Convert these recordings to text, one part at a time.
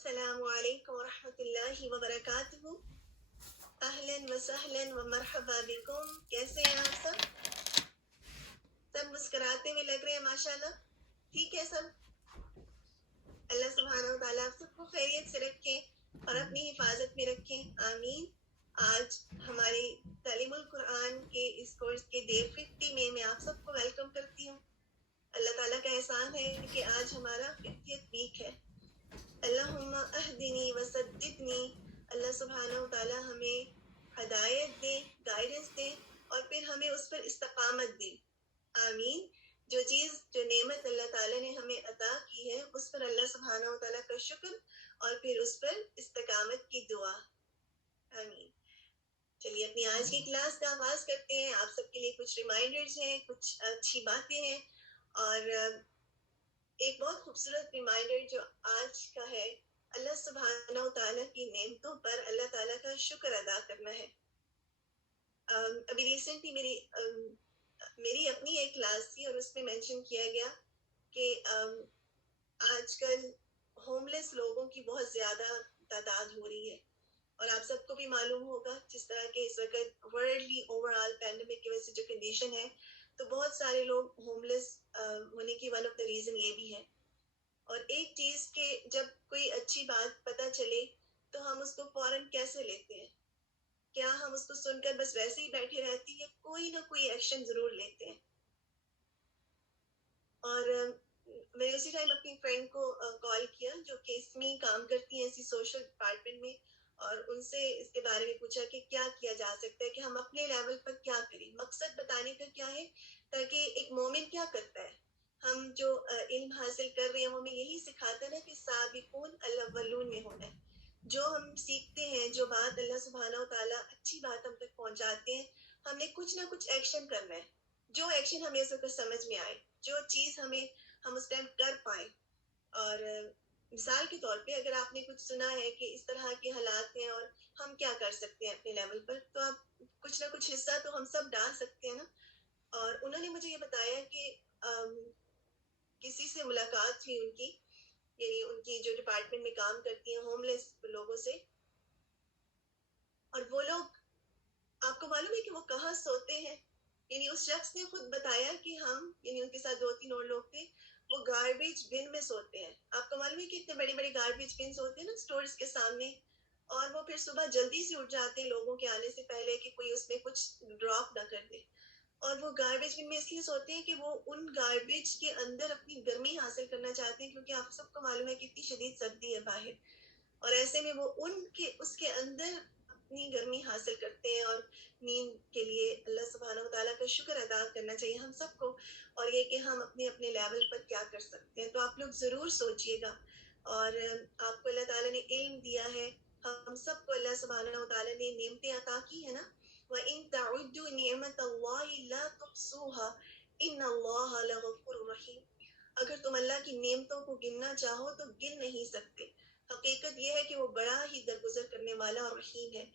السلام علیکم ورحمۃ اللہ وبرکاتہ. اہلاً وسہلاً ومرحبا بکم. کیسے ہیں آپ سب؟ سب مسکراتے ہوئے لگ رہے ہیں ماشاءاللہ. ٹھیک ہے سب. اللہ سبحانہ وتعالیٰ آپ سب کو خیریت سے رکھیں اور اپنی حفاظت میں رکھیں. آمین. آج ہماری تعلیم القرآن کے اس کورس کے ڈے 50 میں آپ سب کو ویلکم کرتی ہوں. اللہ تعالیٰ کا احسان ہے کہ آج ہمارا 50th ویک ہے. اللہم اہدنی وسددنی. اللہ سبحانہ وتعالیٰ ہمیں ہدایت دے، گائیڈنس دے اور پھر ہمیں اس پر استقامت دے. آمین. جو چیز، جو نعمت اللہ تعالیٰ نے ہمیں عطا کی ہے اس پر اللہ سبحانہ وتعالیٰ کا شکر اور پھر اس پر استقامت کی دعا. آمین. چلیے اپنی آج کی کلاس کا آغاز کرتے ہیں. آپ سب کے لیے کچھ ریمائنڈرز ہیں، کچھ اچھی باتیں ہیں اور ایک بہت خوبصورت ریمائنڈر جو آج کا ہے، اللہ سبحانہ وتعالیٰ کی نعمتوں پر اللہ تعالیٰ کا شکر ادا کرنا ہے. ابھی ریسنٹلی میری اپنی ایک کلاس تھی اور اس میں مینشن کیا گیا کہ آج کل ہوم لیس لوگوں کی بہت زیادہ تعداد ہو رہی ہے اور آپ سب کو بھی معلوم ہوگا جس طرح کہ اس وقت ورلڈلی اوور آل پینڈیمک کی وجہ سے جو کنڈیشن ہے تو بہت سارے لوگ ہوم لیس ہونے کی ون آف دا ریزن یہ بھی ہے. اور ایک چیز کہ جب کوئی اچھی بات پتہ چلے تو ہم اس کو فوراً کیسے لیتے ہیں؟ کیا ہم اس کو سن کر بس ویسے ہی بیٹھے رہتے ہیں؟ کوئی نہ کوئی ایکشن ضرور لیتے ہیں. اور میں اسی ٹائم اپنی فرینڈ کو کال کیا جو کہ اس میں کام کرتی ہیں اسی سوشل ڈپارٹمنٹ میں، اور ان سے اس کے بارے میں پوچھا کہ کیا کیا جا سکتا ہے، کہ ہم اپنے لیول پر کیا کریں. مقصد بتانے کا کیا ہے تاکہ ایک مومن کیا کرتا ہے، ہم جو علم حاصل کر رہے ہیں وہ ہمیں یہی سکھاتا ہے نا کہ سابقون الاولون میں ہونا ہے. جو ہم سیکھتے ہیں، جو بات اللہ سبحانہ وتعالیٰ اچھی بات ہم تک پہنچاتے ہیں، ہم نے کچھ نہ کچھ ایکشن کرنا ہے. جو ایکشن ہمیں اس وقت سمجھ میں آئے، جو چیز ہم اس ٹائم کر پائیں. اور مثال کے طور پہ اگر آپ نے کچھ سنا ہے کہ اس طرح کے حالات ہیں اور ہم کیا کر سکتے ہیں اپنے لیول پر، تو آپ کچھ نہ کچھ حصہ تو ہم سب ڈال سکتے ہیں نا. اور انہوں نے مجھے یہ بتایا کہ کسی سے ملاقات ہوئی ان کی، یعنی ان کی جو ڈپارٹمنٹ میں کام کرتی ہیں ہوم لیس لوگوں سے، اور وہ لوگ، آپ کو معلوم ہے کہ وہ کہاں سوتے ہیں؟ یعنی اس شخص نے خود بتایا کہ ہم، یعنی ان کے ساتھ 2-3 اور لوگ تھے، وہ گاربیج بن میں سوتے ہیں. آپ کو معلوم ہے کہ اتنے بڑے بڑے گاربیج بنس ہوتے ہیں نا اسٹورز کے سامنے، اور وہ پھر صبح جلدی سے اٹھ جاتے ہیں لوگوں کے آنے سے پہلے کہ کوئی اس میں کچھ ڈراپ نہ کر دے. اور وہ گاربیج بن میں اس لیے سوتے ہیں کہ وہ ان گاربیج کے اندر اپنی گرمی حاصل کرنا چاہتے ہیں، کیونکہ آپ سب کو معلوم ہے کہ اتنی شدید سردی ہے باہر، اور ایسے میں وہ اس کے اندر اپنی گرمی حاصل کرتے ہیں. اور نیند کے لیے اللہ سبحانہ وتعالیٰ کا شکر ادا کرنا چاہیے ہم سب کو، اور یہ کہ ہم اپنے اپنے لیول پر کیا کر سکتے ہیں. تو آپ لوگ ضرور سوچئے گا. اور آپ کو اللہ تعالیٰ نے علم دیا ہے، ہم سب کو اللہ سبحانہ وتعالیٰ نے نعمتیں عطا کی ہیں نا. وَإِن تَعُدُّوا نِعْمَةَ اللَّهِ لَا تُحْصُوهَا إِنَّ اللَّهَ لَغَفُورٌ رَحِيمٌ. اگر تم اللہ کی نعمتوں کو گننا چاہو تو گن نہیں سکتے. حقیقت یہ ہے کہ وہ بڑا ہی درگزر کرنے والا اور رحیم ہے.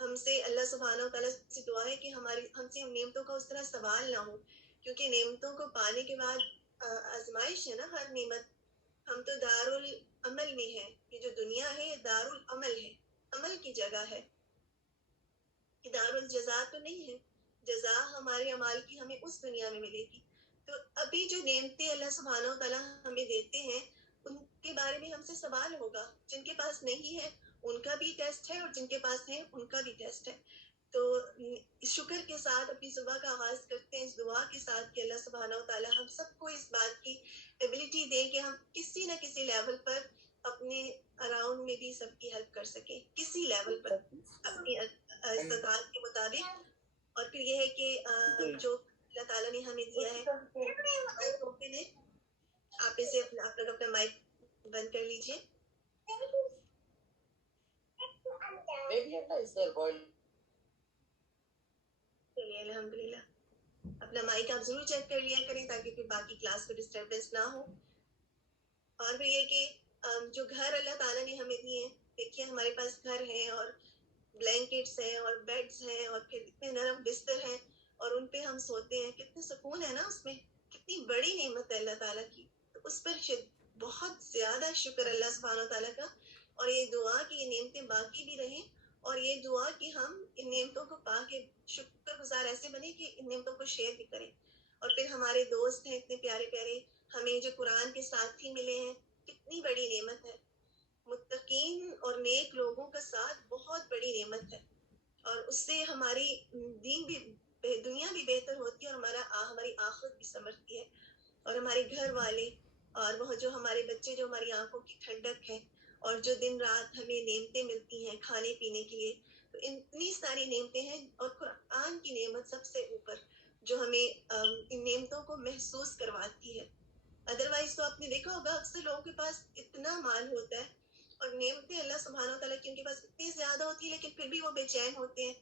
ہم سے اللہ سبحانہ وتعالیٰ سے دعا ہے کہ ہم سے نعمتوں کا اس طرح سوال نہ ہو، کیونکہ نعمتوں کو پانے کے بعد آزمائش ہے نا ہر نعمت. ہم تو دارالعمل میں ہیں، یہ جو دنیا ہے یہ دارالعمل ہے، عمل کی جگہ ہے، یہ دارالجزا تو نہیں ہے. جزا ہمارے اعمال کی ہمیں اس دنیا میں ملے گی. تو ابھی جو نعمتیں اللہ سبحانہ وتعالیٰ ہمیں دیتے ہیں ان کے بارے میں ہم سے سوال ہوگا. جن کے پاس نہیں ہے ان کا بھی ٹیسٹ ہے، اور جن کے پاس ہے ان کا بھی ٹیسٹ ہے. تو اس شکر کے ساتھ اپنی صبح کا آغاز کرتے ہیں، اس دعا کے ساتھ کہ اللہ سبحانہ وتعالیٰ ہم سب کو اس بات کی ایبلٹی دے کہ ہم کسی نہ کسی لیول پر اپنے اراؤنڈ میں بھی سب کی ہیلپ کر سکیں، کسی لیول پر اپنی استطاعت کے مطابق. اور پھر یہ ہے کہ جو اللہ تعالیٰ نے ہمیں دیا ہے، مائک اوپن ہے، آپ اسے آپ لوگ اپنا مائک بند کر لیجیے. چلیے الحمدللہ. اپنا مائک آپ ضرور چیک کر لیا کریں تاکہ پھر باقی کلاس کو ڈسٹربنس نہ ہو. اور پھر یہ کہ جو گھر اللہ تعالیٰ نے ہمیں دیے ہیں، دیکھیے ہمارے پاس گھر ہیں اور بلینکٹس ہیں اور بیڈز ہیں اور پھر اتنے نرم بستر ہیں اور ان پہ ہم سوتے ہیں، کتنے سکون ہے نا اس میں. کتنی بڑی نعمت ہے اللہ تعالیٰ کی. تو اس پر بہت زیادہ شکر اللہ سبحانہ وتعالیٰ کا اور یہ دعا کہ یہ نعمتیں باقی بھی رہیں، اور یہ دعا کہ ہم ان نعمتوں کو پا کے شکر گزار ایسے بنے کہ ان نعمتوں کو شیئر بھی کریں. اور پھر ہمارے دوست ہیں اتنے پیارے پیارے، ہمیں جو قرآن کے ساتھی ملے ہیں، کتنی بڑی نعمت ہے. متقین اور نیک لوگوں کا ساتھ بہت بڑی نعمت ہے، اور اس سے ہماری دین بھی دنیا بھی بہتر ہوتی ہے، اور ہماری آخرت بھی سنورتی ہے. اور ہمارے گھر والے اور وہ جو ہمارے بچے جو ہماری آنکھوں کی ٹھنڈک ہے، اور جو دن رات ہمیں نعمتیں ملتی ہیں کھانے پینے کے لیے، تو اتنی ساری نعمتیں ہیں. اور قرآن کی نعمت سب سے اوپر جو ہمیں ان نعمتوں کو محسوس کرواتی ہے. ادروائز تو آپ نے دیکھا ہوگا اکثر لوگوں کے پاس اتنا مال ہوتا ہے اور نعمتیں اللہ سبحانہ و تعالیٰ کی ان کے پاس اتنی زیادہ ہوتی ہے، لیکن پھر بھی وہ بے چین ہوتے ہیں،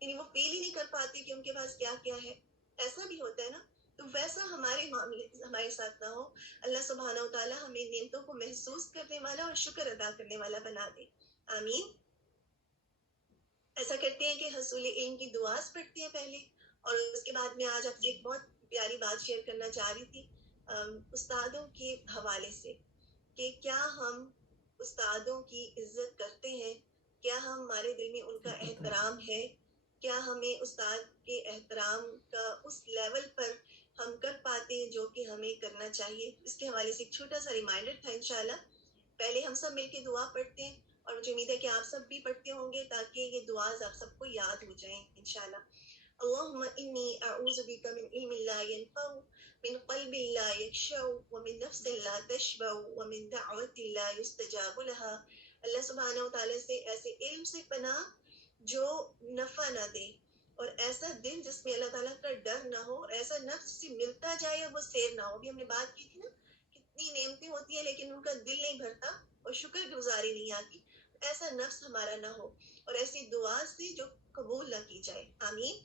یعنی وہ فیل ہی نہیں کر پاتے کہ ان کے پاس کیا کیا ہے. ایسا بھی ہوتا ہے نا. تو ویسا ہمارے معاملے ہمارے ساتھ نہ ہو. اللہ سبحانہ و تعالیٰ ہمیں نعمتوں کو محسوس کرنے والا اور شکر ادا کرنے والا بنا دے. آمین. ایسا کرتے ہیں کہ حصول علم کی دعاز پڑھتے ہیں پہلے، اور اس کے بعد میں آج آپ سے ایک بہت پیاری بات شیئر کرنا چاہ رہی تھی استادوں کے حوالے سے، کہ کیا ہم استادوں کی عزت کرتے ہیں؟ کیا ہمارے دل میں ان کا احترام ہے؟ کیا ہمیں استاد کے احترام کا اس لیول پر ہم کر پاتے ہیں جو کہ ہمیں کرنا چاہیے؟ اس کے حوالے سے ایک چھوٹا سا ریمائنڈر تھا. انشاءاللہ پہلے ہم سب مل کے دعا پڑھتے ہیں، اور مجھے امید ہے کہ آپ سب بھی پڑھتے ہوں گے تاکہ یہ دعاز آپ سب کو یاد ہو جائیں انشاءاللہ. اللہم انی اعوذ بک من علم لا ينفع، من قلب لا يخشع، ومن نفس لا تشبع، ومن دعوت لا يستجاب لها. اللہ سبحانہ و تعالیٰ سے ایسے علم سے پناہ جو نفع نہ دے، اور ایسا دل جس میں اللہ تعالیٰ کا ڈر نہ ہو، اور ایسا نفس سے ملتا جائے اور وہ سیر نہ ہو. ابھی ہم نے بات کی تھی نا، کتنی نعمتیں ہوتی ہیں لیکن ان کا دل نہیں بھرتا اور شکر گزاری نہیں آتی. ایسا نفس ہمارا نہ ہو، اور ایسی دعا سے جو قبول نہ کی جائے. آمین.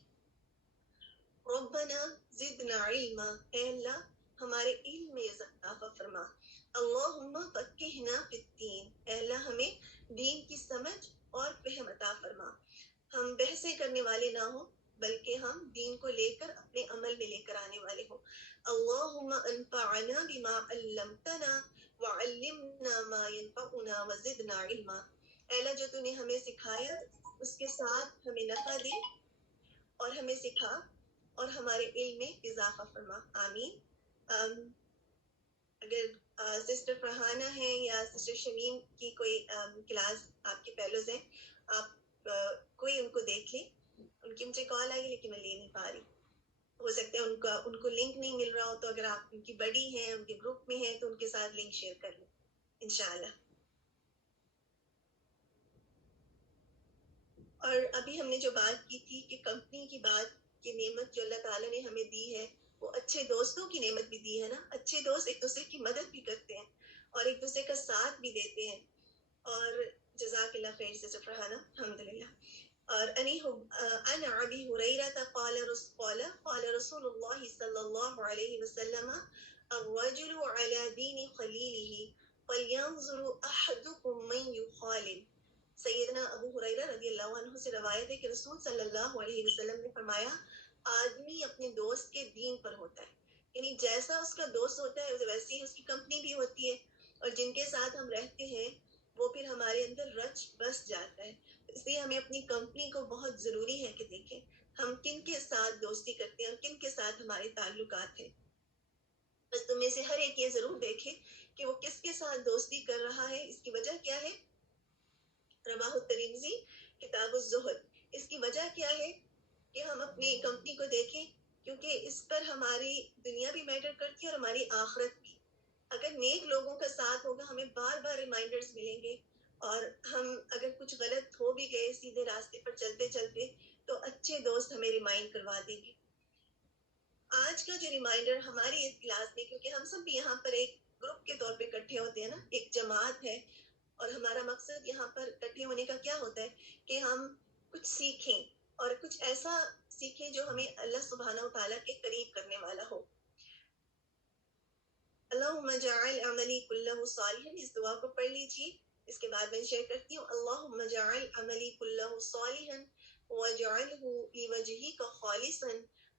ربنا زدنا علما، اے اللہ ہمارے علم میں اضافہ فرما. اللہم فقہنا فی الدین، اے اللہ ہمیں دین کی سمجھ اور فہم عطا فرما. ہم بحثیں کرنے والے نہ ہوں، بلکہ ہم دین کو لے کر اپنے عمل میں لے کر آنے والے ہوں. اللہم انفعنا بما علمتنا وعلمنا ما ينفعنا وزدنا علما. اے اللہ جو تو نے ہمیں سکھایا اس کے ساتھ ہمیں نفع دے، اور ہمیں سکھا اور ہمارے علم میں اضافہ فرما. آمین. اگر سسٹر فرحانہ ہیں یا سسٹر شمیم کی کوئی کلاس آپ کے فیلوز ہیں، آپ کوئی ان کو دیکھ لیں. ان کی مجھے کال آئی لیکن میں لے نہیں پا رہی. ہو سکتا ہے ان کو لنک نہیں مل رہا ہو، تو اگر آپ ان کی بڑی ہیں، ان کے گروپ میں ہیں، تو ان کے ساتھ لنک شیئر کر لیں انشاءاللہ. اور ابھی ہم نے جو بات کی تھی کہ کمپنی کی بات، کہ نعمت جو اللہ تعالیٰ نے ہمیں دی ہے، وہ اچھے دوستوں کی نعمت بھی دی ہے نا. اچھے دوست ایک دوسرے کی مدد بھی کرتے ہیں اور ایک دوسرے کا ساتھ بھی دیتے ہیں. اور جزاک اللہ خیر سے فرحانہ، الحمدللہ. اور ان ابی ہریرہ قال رسول اللہ صلی اللہ علیہ وسلم الرجل على دین خلیلہ فلینظر احدکم من یخالل. سیدنا ابو ہریرہ رضی اللہ عنہ سے روایت ہے کہ رسول صلی اللہ علیہ وسلم نے فرمایا، آدمی اپنے دوست کے دین پر ہوتا ہے. یعنی جیسا اس کا دوست ہوتا ہے ویسی ہی اس کی کمپنی بھی ہوتی ہے، اور جن کے ساتھ ہم رہتے ہیں وہ پھر ہمارے اندر رچ بس جاتا ہے. اس لیے ہمیں اپنی کمپنی کو بہت ضروری ہے کہ دیکھیں ہم کن کے ساتھ دوستی کرتے ہیں اور کن کے ساتھ ہمارے تعلقات ہیں. بس تم میں سے ہر ایک یہ ضرور دیکھے کہ وہ کس کے ساتھ دوستی کر رہا ہے. اس کی وجہ کیا ہے؟ رواہ الترمذی کتاب الزہد. اس کی وجہ کیا ہے کہ ہم اپنی کمپنی کو دیکھیں، کیونکہ اس پر ہماری دنیا بھی میٹر کرتی ہے اور ہماری آخرت بھی. اگر نیک لوگوں کا ساتھ ہوگا ہمیں بار بار ریمائنڈرز ملیں گے، اور ہم اگر کچھ غلط ہو بھی گئے سیدھے راستے پر چلتے چلتے تو اچھے دوست ہمیں ریمائنڈ کروا دیں گے. آج کا جو ریمائنڈر ہماری اس کلاس میں، کیونکہ ہم سب بھی یہاں پر ایک گروپ کے طور پہ اکٹھے ہوتے ہیں نا، ایک جماعت ہے، اور ہمارا مقصد یہاں پر اکٹھے ہونے کا کیا ہوتا ہے کہ ہم کچھ سیکھیں، اور کچھ ایسا سیکھیں جو ہمیں اللہ سبحانہ و تعالیٰ کے قریب کرنے والا ہو. اللہم جعل عملی کلہ صالحا. اس دعا کو پڑھ لیجیے، اس کے بعد میں شیئر کرتی ہوں. اللہم جعل عملی کلہ صالحا وجعلہ لوجہک خالصا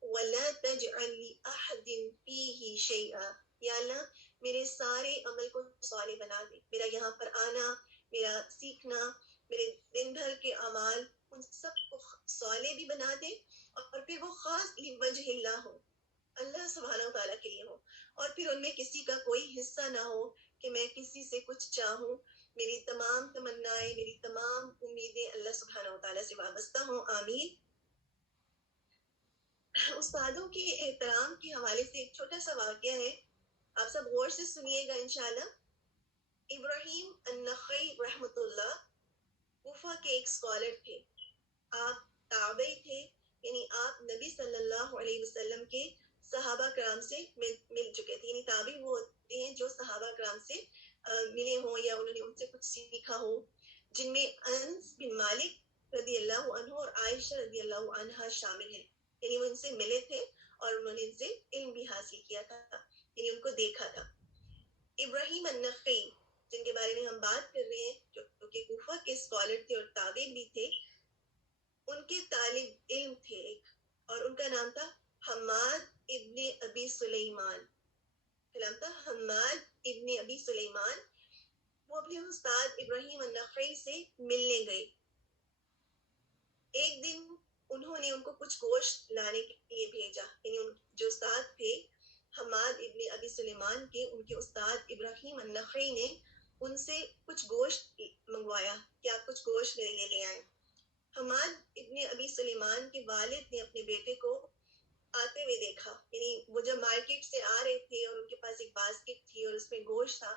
ولا تجعل لأحد فیہ شیئا. یا اللہ میرے سارے عمل کو صالح بنا دے. میرا یہاں پر آنا، میرا سیکھنا، میرے دن بھر کے اعمال، ان سب کو صالح بھی بنا دے، اور پھر وہ خاص وجہ اللہ ہو، اللہ سبحانہ تعالیٰ کے لیے ہو، اور پھر ان میں کسی کا کوئی حصہ نہ ہو کہ میں کسی سے کچھ چاہوں. میری تمام تمنائیں، میری تمام امیدیں اللہ سبحانہ تعالیٰ سے وابستہ ہوں. آمین. استادوں کے احترام کے حوالے سے ایک چھوٹا سا واقعہ ہے، آپ سب غور سے سنیے گا انشاءاللہ. ابراہیم النخعی رحمۃ اللہ کوفہ کے ایک اسکالر تھے. آپ تابعی تھے، یعنی آپ نبی صلی اللہ علیہ وسلم کے صحابہ کرام سے مل چکے تھے. یعنی تابعی وہ ہوتے ہیں جو صحابہ کرام سے ملے ہوں یا انہوں نے ان سے کچھ سیکھا ہو، جن میں انس بن مالک رضی اللہ عنہ اور عائشہ رضی اللہ عنہا شامل ہیں. یعنی وہ ان سے ملے تھے اور انہوں نے ان سے علم بھی حاصل کیا تھا، یعنی ان کو دیکھا تھا. ابراہیم النخعی جن کے بارے میں ہم بات کر رہے ہیں، جو کہ کوفہ کے اسکالر تھے اور تابعی بھی تھے، ان کے طالب علم تھے ایک، اور ان کا نام تھا حماد ابن ابی سلیمان. نام تھا حماد ابن ابی سلیمان. وہ اپنے استاد ابراہیم النخعی سے ملنے گئے. ایک دن انہوں نے ان کو کچھ گوشت لانے کے لیے بھیجا. یعنی جو استاد تھے حماد ابن ابی سلیمان کے، ان کے استاد ابراہیم النخعی نے ان سے کچھ گوشت منگوایا کہ آپ کچھ گوشت میرے لیے لے آئیں. حماد ابن ابی سلیمان کے والد نے اپنے بیٹے کو آتے ہوئے دیکھا. یعنی وہ جب مارکیٹ سے آ رہے تھے اور ان کے پاس ایک باسکٹ تھی اور اس میں گوشت تھا،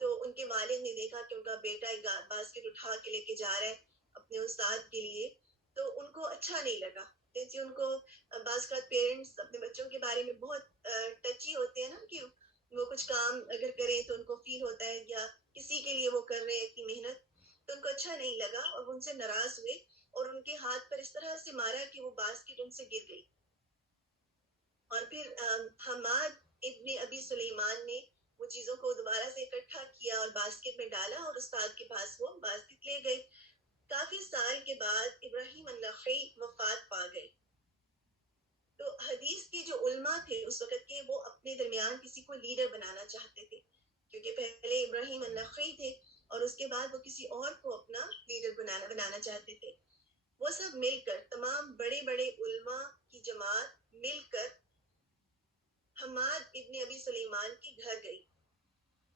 تو ان کے والد نے دیکھا کہ ان کا بیٹا ایک باسکٹ اٹھا کے لے کے جا رہا ہے اپنے استاد کے لیے. تو ان کو اچھا نہیں لگا. جیسے ان کو بعض کا پیرنٹس اپنے بچوں کے بارے میں بہت ٹچی ہوتے ہیں نا، کہ وہ کچھ کام اگر کریں تو ان کو فیل ہوتا ہے یا کسی کے لیے وہ کر رہے ہیں اتنی محنت، تو ان کو اچھا نہیں لگا اور وہ ان سے ناراض ہوئے اور ان کے ہاتھ پر اس طرح سے مارا کہ وہ باسکٹ ان سے گر گئی. اور پھر حماد ابن ابی سلیمان نے وہ چیزوں کو دوبارہ سے اکٹھا کیا اور باسکٹ میں ڈالا اور استاد کے پاس وہ باسکٹ لے گئے. کافی سال کے بعد ابراہیم النخعی وفات پا گئے. تو حدیث کے جو علماء تھے اس وقت کے، وہ اپنے درمیان کسی کو لیڈر بنانا چاہتے تھے، کیونکہ پہلے ابراہیم النخعی تھے اور اس کے بعد وہ کسی اور کو اپنا لیڈر بنانا چاہتے تھے. وہ سب مل کر، تمام بڑے بڑے علماء کی جماعت مل کر حماد ابن ابی سلیمان کے گھر گئی.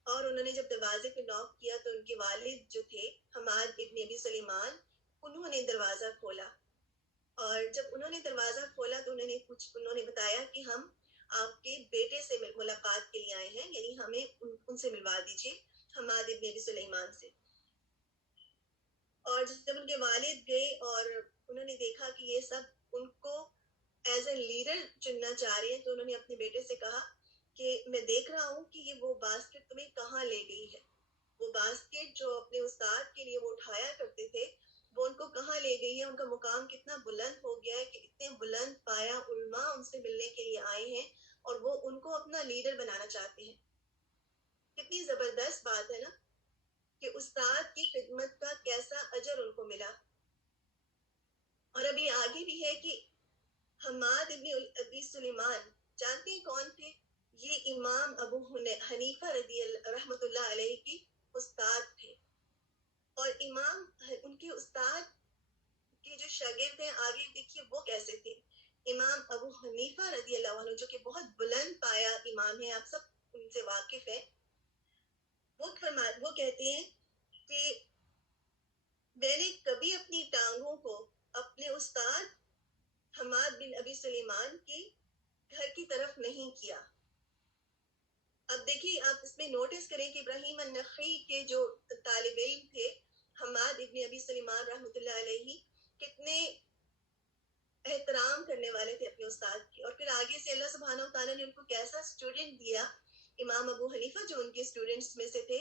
اور انہوں نے جب دروازے پہ نوک کیا تو ان کے والد جو تھے حماد ابن ابی سلیمان، انہوں نے دروازہ کھولا. اور جب انہوں نے دروازہ کھولا تو انہوں نے بتایا کہ ہم آپ کے بیٹے سے ملاقات کے لیے آئے ہیں، یعنی ہمیں ان سے ملوا دیجیے، حماد ابن ابی سلیمان سے. اور جب ان کے والد گئے اور انہوں نے دیکھا کہ یہ سب ان کو ایز اے لیڈر چننا چاہ رہے ہیں، تو انہوں نے اپنے بیٹے سے کہا کہ میں دیکھ رہا ہوں کہ یہ وہ باسکٹ تمہیں کہاں لے گئی ہے. وہ باسکٹ جو اپنے استاد کے لیے وہ اٹھایا کرتے تھے، وہ ان کو کہاں لے گئی ہے. ان کا مقام کتنا بلند ہو گیا ہے کہ اتنے بلند پایا علماء ان سے ملنے کے لیے آئے ہیں اور وہ ان کو اپنا لیڈر بنانا چاہتے ہیں. کتنی زبردست بات ہے نا، کہ استاد کی خدمت کا کیسا اجر ان کو ملا. اور ابھی آگے بھی ہے کہ حماد ابن ابی سلیمان جانتے ہیں کون تھے؟ یہ امام ابو حنیفہ رحمۃ اللہ علیہ کی استاد تھے. اور امام ان کے استاد کے جو شاگرد ہیں، آگے دیکھیے وہ کیسے تھے. امام ابو حنیفہ رضی اللہ عنہ جو کہ بہت بلند پایا امام ہیں، آپ سب ان سے واقف ہیں. وہ کہتے ہیں کہ میں نے کبھی اپنی ٹانگوں کو اپنے استاد حماد بن ابی سلیمان کے گھر کی طرف نہیں کیا. اب دیکھیے، آپ اس میں نوٹس کریں کہ ابراہیم النخعی کے جو طالب علم تھے حماد ابن ابی سلیمان رحمۃ اللہ علیہ، کتنے احترام کرنے والے تھے اپنے استاد کی. اور پھر آگے سے اللہ سبحانہ وتعالیٰ نے ان کو کیسا اسٹوڈنٹ دیا. امام ابو حنیفہ جو ان کے اسٹوڈنٹس میں سے تھے،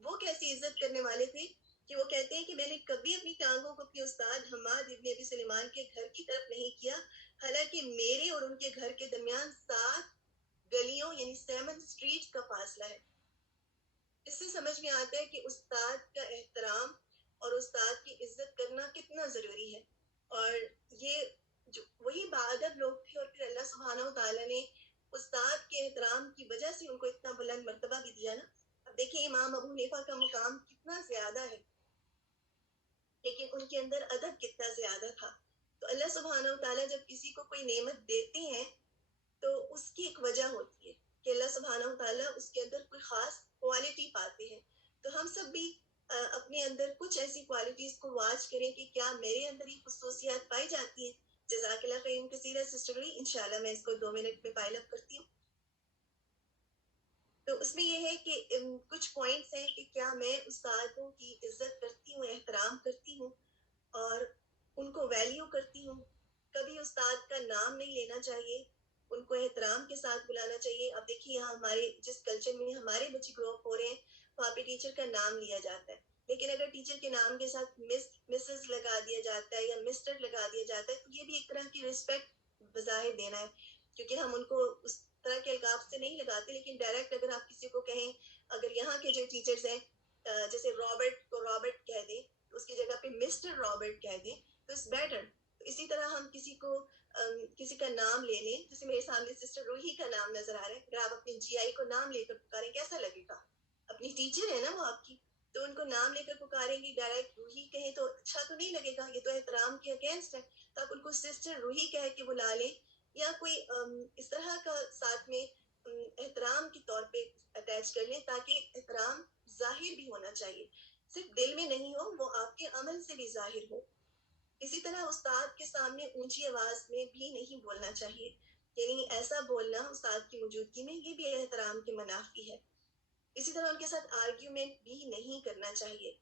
وہ کیسی عزت کرنے والے تھے کہ وہ کہتے ہیں کہ میں نے کبھی اپنی ٹانگوں کو اپنے استاد حماد ابن ابی سلیمان کے گھر کی طرف نہیں کیا، حالانکہ میرے اور ان کے گھر کے درمیان 7 گلیوں یعنی 7 اسٹریٹ کا فاصلہ ہے. اس سے سمجھ میں آتا ہے کہ استاد کا احترام اور استاد کی عزت کرنا کتنا ضروری ہے. اور یہ جو وہی باادب لوگ تھے، اور پھر اللہ سبحانہ وتعالیٰ نے استاد کے احترام کی وجہ سے ان کو اتنا بلند مرتبہ بھی دیا نا. اب دیکھیں امام ابو حنیفہ کا مقام کتنا زیادہ ہے، لیکن ان کے اندر ادب کتنا زیادہ تھا. تو اللہ سبحانہ و تعالیٰ جب کسی کو کوئی نعمت دیتے ہیں تو اس کی ایک وجہ ہوتی ہے کہ اللہ سبحانہ و تعالیٰ اس کے اندر کوئی خاص کوالٹی پاتے ہیں. تو ہم سب بھی اپنے اندر کچھ ایسی کوالٹیز کو واچ کریں کہ کیا میرے اندر یہ خصوصیات پائی جاتی ہیں. جزاک اللہ خیر کثیر سسٹر روحی. انشاءاللہ میں اس کو 2 منٹ میں پائل اپ کرتی ہوں. تو اس میں یہ ہے کہ کچھ پوائنٹس ہیں کہ کیا میں استادوں کی عزت کرتی ہوں, احترام کرتی ہوں اور ان کو ویلیو کرتی ہوں. کبھی استاد کا نام نہیں لینا چاہیے, ان کو احترام کے ساتھ بلانا چاہیے. اب دیکھیے یہاں ہمارے جس کلچر میں ہمارے بچے گرو اپ ہو رہے ہیں وہاں پہ ٹیچر کا نام لیا جاتا ہے, لیکن اگر ٹیچر کے نام کے ساتھ مسز لگا دیا جاتا ہے یا مسٹر لگا دیا جاتا ہے تو یہ بھی ایک طرح کی رسپیکٹ بظاہر دینا ہے, کیونکہ ہم ان کو اس طرح کے القاب سے نہیں لگاتے. لیکن ڈائریکٹ اگر آپ کسی کو کہیں, اگر یہاں کے جو ٹیچرز ہیں جیسے رابرٹ کو رابرٹ کہہ دیں, اس کی جگہ پہ مسٹر رابرٹ کہہ دیں تو اٹس بیٹر. اسی طرح ہم کسی کو کسی کا نام لے لیں, جیسے میرے سامنے سسٹر روحی کا نام نظر آ رہا ہے, اگر آپ اپنے جی آئی کو نام لے کر پکاریں کیسا لگے گا؟ اپنی ٹیچر ہے نا وہ آپ کی, تو ان کو نام لے کر پکاریں گی, ڈائریکٹ روحی کہیں تو اچھا تو نہیں لگے گا, یہ تو احترام کے اگینسٹ ہے. تو آپ ان کو سسٹر روحی کہہ کے بلا لیں یا کوئی اس طرح کا ساتھ میں احترام کے طور پہ اٹیچ کر لیں تاکہ احترام ظاہر بھی ہونا چاہیے, صرف دل میں نہیں ہو, وہ آپ کے عمل سے بھی ظاہر ہو. اسی طرح استاد کے سامنے اونچی آواز میں بھی نہیں بولنا چاہیے, یعنی ایسا بولنا استاد کی موجودگی میں یہ بھی احترام کے منافی ہے. اسی طرح ان کے ساتھ آرگیومنٹ بھی نہیں کرنا چاہیے,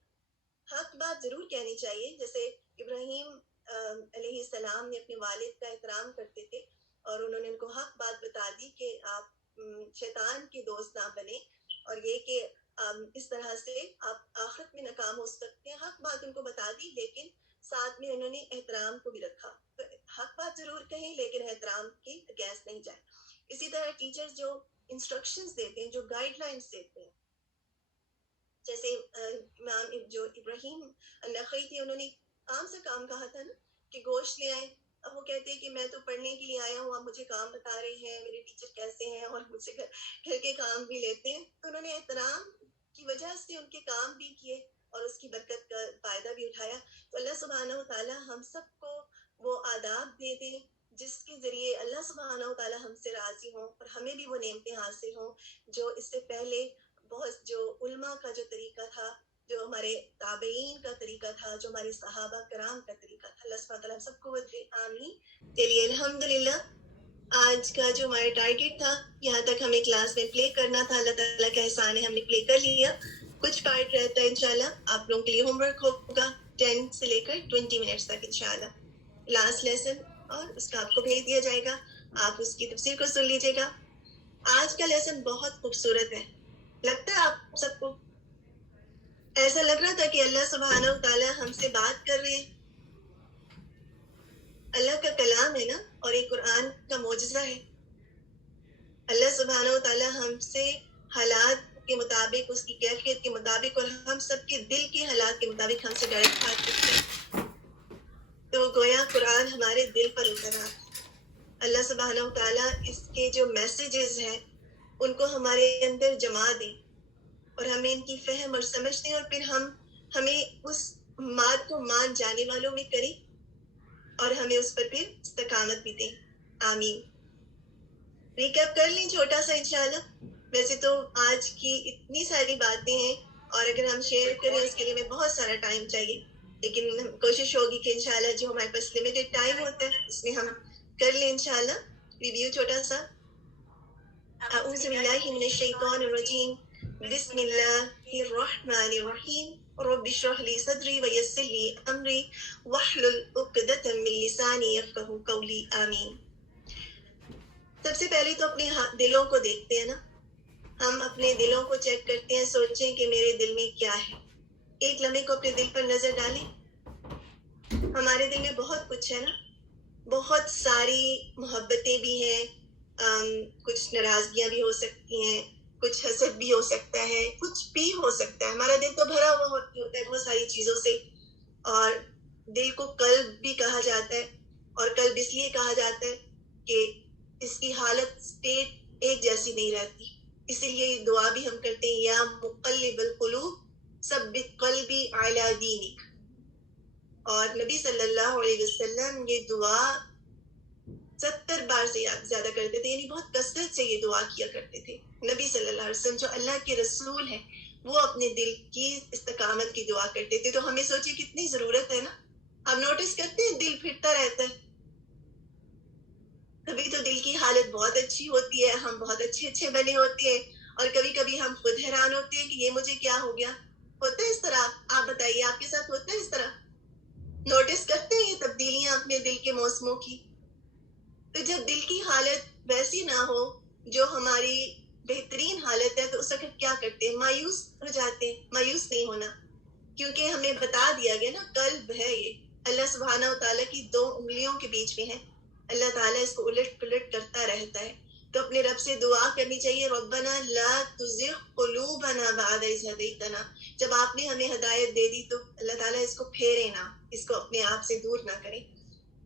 حق بات ضرور کہنی چاہیے. جیسے ابراہیم علیہ السلام نے اپنے والد کا احترام کرتے تھے اور انہوں نے ان کو حق بات بتا دی کہ آپ شیطان کے دوست نہ بنے اور یہ کہ اس طرح سے آپ آخرت میں ناکام ہو سکتے ہیں. حق بات ان کو بتا دی, لیکن ساتھ میں انہوں نے احترام کو بھی رکھا. تو حق بات ضرور کہیں لیکن احترام کے اگینسٹ نہیں جائے. اسی طرح ٹیچرز جو انسٹرکشنز دیتے ہیں, جو گائیڈ لائنز دیتے ہیں, جیسے امام جو ابراہیم النخعی تھے, انہوں نے عام سا کام کہا تھا نا کہ گوشت لے آئیں. اب وہ کہتے ہیں کہ میں تو پڑھنے کے لیے آیا ہوں, آپ مجھے کام بتا رہے ہیں, میرے ٹیچر کیسے ہیں اور مجھ سے گھر کے کام بھی لیتے ہیں. تو انہوں نے احترام کی وجہ سے ان کے کام بھی کیے اور اس کی برکت کا فائدہ بھی اٹھایا. تو اللہ سبحانہ و تعالیٰ ہم سب کو وہ آداب دے دیں جس کے ذریعے اللہ سبحانہ و تعالیٰ ہم سے راضی ہوں اور ہمیں بھی وہ نعمتیں حاصل ہوں جو اس سے پہلے بہت جو علماء کا جو طریقہ تھا, جو ہمارے تابعین کا طریقہ تھا, جو ہمارے صحابہ کرام کا طریقہ تھا. اللہ سبحانہ تعالیٰ سب کو دے, آمین. چلیے الحمدللہ, آج کا جو ہمارا ٹارگیٹ تھا یہاں تک ہمیں کلاس میں پلے کرنا تھا, اللہ تعالیٰ کا احسان ہے ہم نے پلے کر لیا. کچھ پارٹ رہتا ہے انشاءاللہ آپ لوگوں کے لیے ہوم ورک ہوگا 10 سے لے کر 20 منٹس تک انشاءاللہ. لاسٹ لیسن اور اس کا آپ کو بھیج دیا جائے گا, آپ اس کی تفسیر کو سن لیجیے گا. آج کا لیسن بہت خوبصورت ہے, لگتا ہے آپ سب کو ایسا لگ رہا تھا کہ اللہ سبحانہ و تعالیٰ ہم سے بات کر رہے ہیں. اللہ کا کلام ہے نا, اور یہ قرآن کا معجزہ ہے. اللہ سبحانہ و تعالیٰ ہم سے حالات کے مطابق, اس کی کیفیت کے مطابق اور ہم سب کے دل کے حالات کے مطابق ہم سے ڈائریکٹ بات کرتے ہیں. تو گویا قرآن ہمارے دل پر اترا. اللہ سبحانہ و تعالیٰ اس کے جو میسیجز ہیں ان کو ہمارے اندر جما دیں اور ہمیں ان کی فہم اور سمجھ دیں, اور پھر ہمیں اس بات کو مان جانے والوں میں کریں اور ہمیں اس پر پھر استقامت بھی دیں. آمین. ریکیپ کر لیں چھوٹا سا انشاءاللہ. ویسے تو آج کی اتنی ساری باتیں ہیں اور اگر ہم شیئر کریں اس کے لیے ہمیں بہت سارا ٹائم چاہیے, لیکن کوشش ہوگی کہ انشاءاللہ جو ہمارے پاس لمیٹڈ ٹائم ہوتا ہے اس میں ہم کر لیں انشاءاللہ. ریویو چھوٹا سا. اعوذ باللہ من الشیطان الرجیم, بسم اللہ الرحمن الرحیم, رب اشرح لی صدری ویسر لی امری واحلل عقدۃ من لسانی یفقہوا قولی. آمین. سب سے پہلے تو اپنے دلوں کو دیکھتے ہیں نا, ہم اپنے دلوں کو چیک کرتے ہیں, سوچیں کہ میرے دل میں کیا ہے. ایک لمحے کو اپنے دل پر نظر ڈالیں. ہمارے دل میں بہت کچھ ہے نا, بہت ساری محبتیں بھی ہیں, کچھ ناراضگیاں بھی ہو سکتی ہیں, کچھ حسد بھی ہو سکتا ہے, کچھ بھی ہو سکتا ہے. ہمارا دل تو بھرا ہوا ہوتا ہے بہت ساری چیزوں سے, اور دل کو قلب بھی کہا جاتا ہے, اور قلب اس لیے کہا جاتا ہے کہ اس کی حالت سٹیٹ ایک جیسی نہیں رہتی. اسی لیے دعا بھی ہم کرتے ہیں, یا مقلب القلوب ثبت قلبی علی دینک. اور نبی صلی اللہ علیہ وسلم یہ دعا 70 بار سے زیادہ کرتے تھے، یعنی بہت کثرت سے یہ دعا کیا کرتے تھے نبی صلی اللہ علیہ وسلم جو اللہ کے رسول ہیں، وہ اپنے دل کی استقامت کی دعا کرتے تھے. تو ہمیں سوچے کتنی ضرورت ہے نا. ہم نوٹس کرتے ہیں دل پھرتا رہتا ہے، کبھی تو دل کی حالت بہت اچھی ہوتی ہے، ہم بہت اچھے بنے ہوتے ہیں، اور کبھی کبھی ہم خود حیران ہوتے ہیں کہ یہ مجھے کیا ہو گیا. ہوتا ہے اس طرح؟ آپ بتائیے آپ کے ساتھ ہوتا ہے اس طرح؟ نوٹس کرتے ہیں یہ تبدیلیاں اپنے دل کے موسموں کی؟ تو جب دل کی حالت ویسی نہ ہو جو ہماری بہترین حالت ہے، تو اس وقت کیا کرتے ہیں؟ مایوس ہو جاتے ہیں. مایوس نہیں ہونا، کیونکہ ہمیں بتا دیا گیا نا، قلب ہے یہ اللہ سبحانہ و تعالیٰ کی 2 انگلیوں کے بیچ میں ہے. اللہ تعالیٰ اس کو الٹ پلٹ کرتا رہتا ہے. تو اپنے رب سے دعا کرنی چاہیے، ربنا لا تزغ قلوبنا بعد اذ ہدیتنا. جب آپ نے ہمیں ہدایت دے دی تو اللہ تعالیٰ اس کو پھیرے نہ، اس کو اپنے آپ سے دور نہ کریں.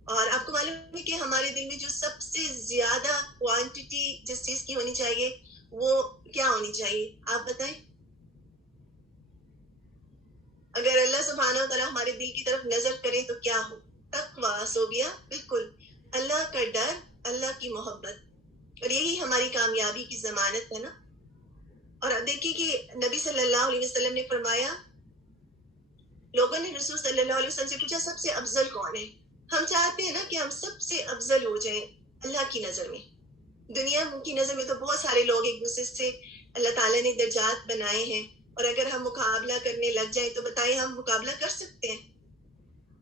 اور آپ کو معلوم ہے کہ ہمارے دل میں جو سب سے زیادہ کوانٹٹی جس چیز کی ہونی چاہیے وہ کیا ہونی چاہیے؟ آپ بتائیں. اگر اللہ سبحانہ و تعالیٰ ہمارے دل کی طرف نظر کریں تو کیا ہو؟ تقویٰ. سوبیا بالکل، اللہ کا ڈر، اللہ کی محبت، اور یہی ہماری کامیابی کی ضمانت ہے نا. اور اب دیکھیے کہ نبی صلی اللہ علیہ وسلم نے فرمایا، لوگوں نے رسول صلی اللہ علیہ وسلم سے پوچھا سب سے افضل کون ہے؟ ہم چاہتے ہیں نا کہ ہم سب سے افضل ہو جائیں اللہ کی نظر میں. دنیا کی نظر میں تو بہت سارے لوگ ایک دوسرے سے اللہ تعالیٰ نے درجات بنائے ہیں، اور اگر ہم مقابلہ کرنے لگ جائیں تو بتائیں ہم مقابلہ کر سکتے ہیں؟